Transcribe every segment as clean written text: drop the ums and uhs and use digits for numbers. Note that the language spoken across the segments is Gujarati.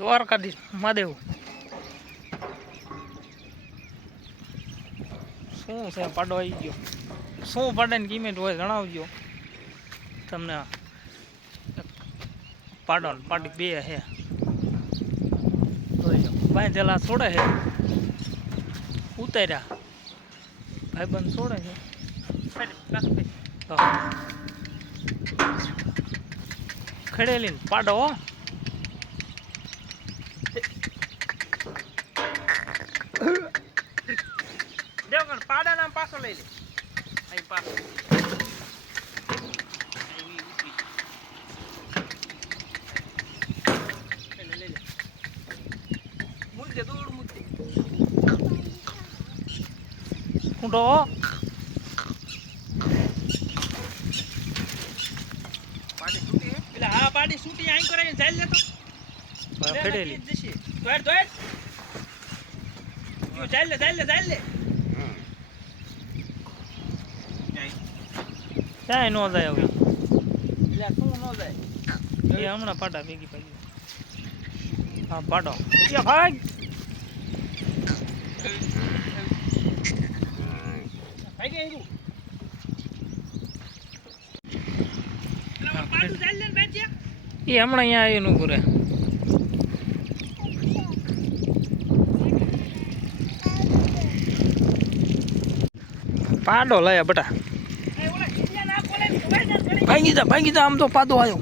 દ્વારકાધીશ મહાદેવ શું છે પાડો આવી ગયો શું પાડાની કિંમત હોય જણાવજો તમને પાડો ને પાડી બે હે બાંધેલા છોડે છે ઉતાર્યા ભાઈબંધ છોડે છે ખડેલી ને પાડો દેવગણ પાડા નામ પાછો લઈ લે અહીં પાછો મુદ્દે દોડ મુદ્દે કુંડો પાડી છૂટી એટલે હા પાડી છૂટી આઈ કરે ચાલ લે તો ફેડેલી જશે દોડ દોડ તું ચાલ લે ચાલ લે ક્યાંય નો જાય હવે એટલે શું નો જાય એ હમણાં પાડા ભેગી પડી હા પાડો ભાઈ એ હમણાં અહીંયા આવીને ઉભું રહે પાડો લાયા બટા ભાગી જા આમ તો પાડો આવ્યો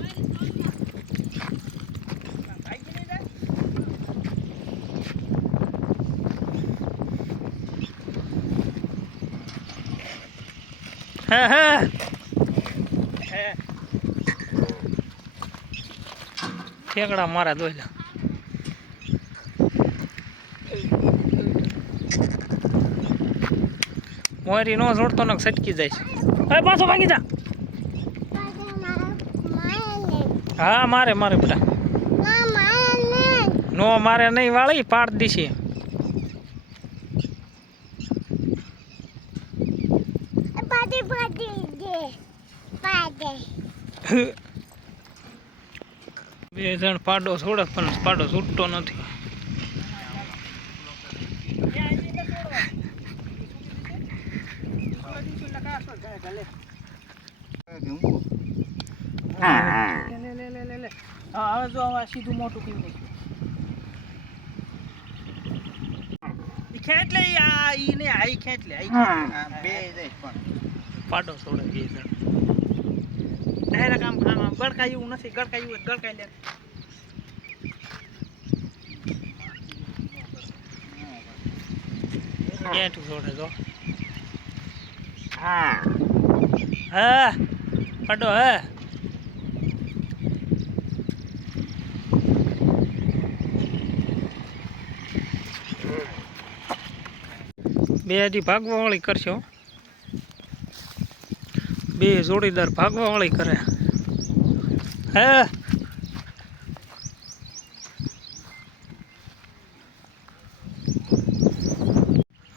હા ઠેકડા મારા દોયલા મોરી નો છોડતો ને સટકી જાય છે અરે પાછો ભાગી જા હા મારે બેટા નો મારે નહીં વાળી પાડ દીશે બે જણ પાડો છોડે પણ પાડો છૂટતો નથી હવે જો સીધું મોટું કરી ખેંચ લે આ ઈ ને આઈ ખેંચ લે બે પાડો છોડે બે જણ ડાયરેક્ટ આમ ગડકાયું નથી ગડકાયું ગડકાઈ લે ગેઠું છોડે તો હા પાડો બે હજી ભાગવા વાળી કરશો બે જોડીદાર ભાગવા વાળી કરે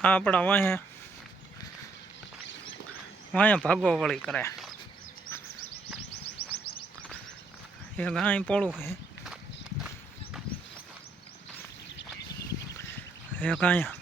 આપણા વાયા ભાગવા વાળી કરે એ ગાય પોળું છે એ ગાયા